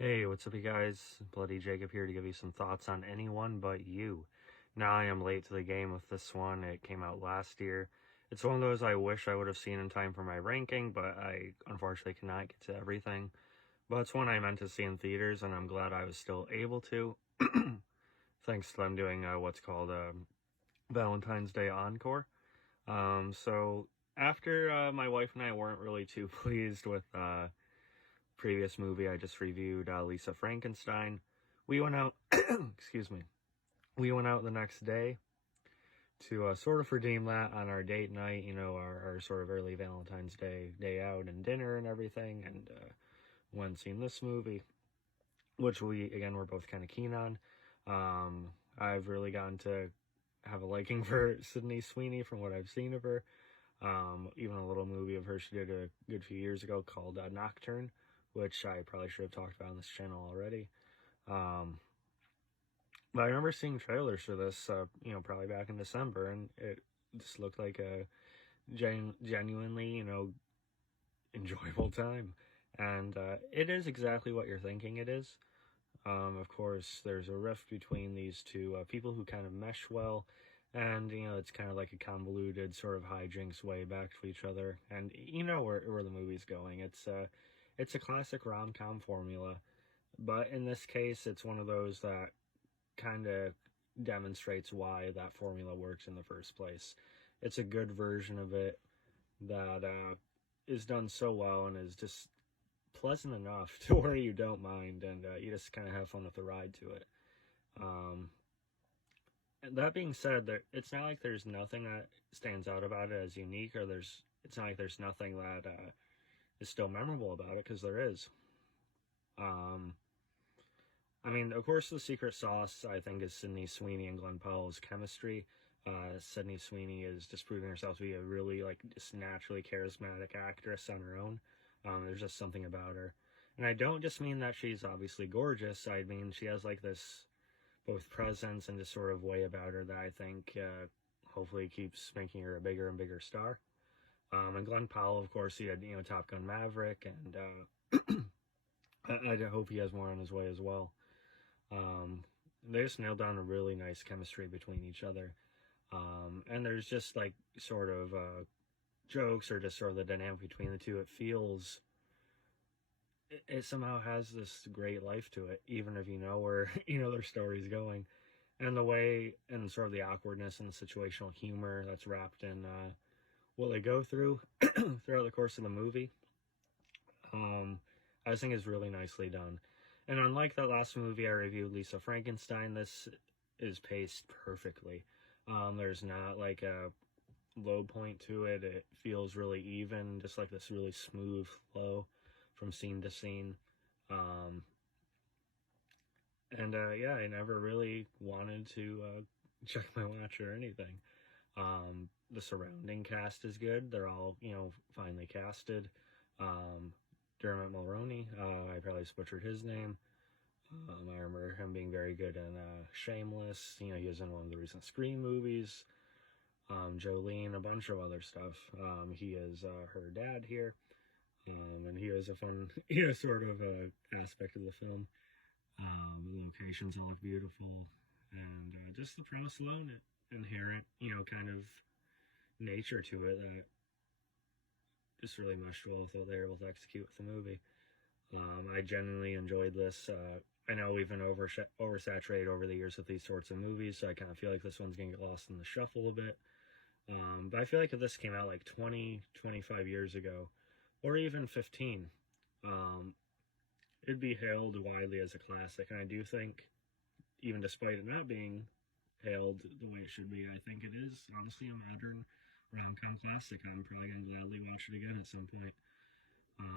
Hey, what's up, you guys? Bloody Jacob here to give you some thoughts on Anyone But You. Now, I am late to the game with this one. It came out last year. It's one of those I wish I would have seen in time for my ranking, but I unfortunately cannot get to everything. But it's one I meant to see in theaters, and I'm glad I was still able to. Thanks to them doing what's called a Valentine's Day Encore. So after my wife and I weren't really too pleased with previous movie I just reviewed, Lisa Frankenstein. We went out, excuse me, we went out the next day to sort of redeem that on our date night, our sort of early Valentine's day out and dinner and everything, and went and seen this movie, which again, we're both kind of keen on. I've really gotten to have a liking for Sydney Sweeney from what I've seen of her. Even a little movie of her she did a good few years ago called Nocturne, which I probably should have talked about on this channel already. But I remember seeing trailers for this, probably back in December, and it just looked like a genuinely, enjoyable time. And it is exactly what you're thinking it is. Of course, there's a rift between these two people who kind of mesh well, and it's kind of like a convoluted sort of hijinks way back to each other. And where the movie's going. It's a classic rom-com formula, but in this case, it's one of those that kind of demonstrates why that formula works in the first place. It's a good version of it that is done so well and is just pleasant enough to where you don't mind, and you just kind of have fun with the ride to it. And that being said, it's not like there's nothing that stands out about it as unique, or it's not like there's nothing that is still memorable about it, because there is. I mean, of course, the secret sauce, I think, is Sydney Sweeney and Glenn Powell's chemistry. Sydney Sweeney is just proving herself to be a really, just naturally charismatic actress on her own. There's just something about her. And I don't just mean that she's obviously gorgeous. I mean, she has, this both presence and just sort of way about her that I think hopefully keeps making her a bigger and bigger star. And Glenn Powell, of course, he had, Top Gun Maverick, and I hope he has more on his way as well. They just nailed down a really nice chemistry between each other. And there's just sort of jokes, or just sort of the dynamic between the two. It somehow has this great life to it, even if you know where their story's going, and the way and sort of the awkwardness and the situational humor that's wrapped in what they go through throughout the course of the movie. I think is really nicely done. And unlike that last movie I reviewed, Lisa Frankenstein, this is paced perfectly. There's not a low point to it. It feels really even, just like this really smooth flow from scene to scene. Yeah, I never really wanted to check my watch or anything. The surrounding cast is good. They're all, finely casted. Dermot Mulroney, I probably butchered his name. I remember him being very good in Shameless. He was in one of the recent Scream movies. Jolene, a bunch of other stuff. He is her dad here. And he was a fun, sort of aspect of the film. The locations all look beautiful. And just the premise alone, inherent, kind of nature to it that just really meshed well with what they were able to execute with the movie. I genuinely enjoyed this. I know we've been oversaturated over the years with these sorts of movies, so I kind of feel like this one's going to get lost in the shuffle a bit. But I feel like if this came out 20, 25 years ago, or even 15, it'd be hailed widely as a classic. And I do think, even despite it not being hailed the way it should be, I think it is honestly a modern rom-com classic. I'm probably going to gladly watch it again at some point.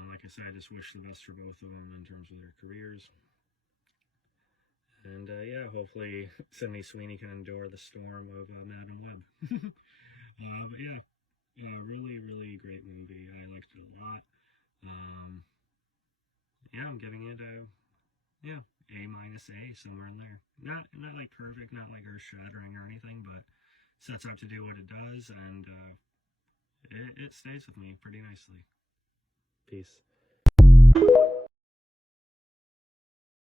Like I said, I just wish the best for both of them in terms of their careers. And yeah, hopefully Sydney Sweeney can endure the storm of Madam Web. But yeah, really, really great movie. I liked it a lot. Yeah, I'm giving it a A-, somewhere in there. Not perfect, not earth-shattering or anything, but sets out to do what it does, and it stays with me pretty nicely. Peace.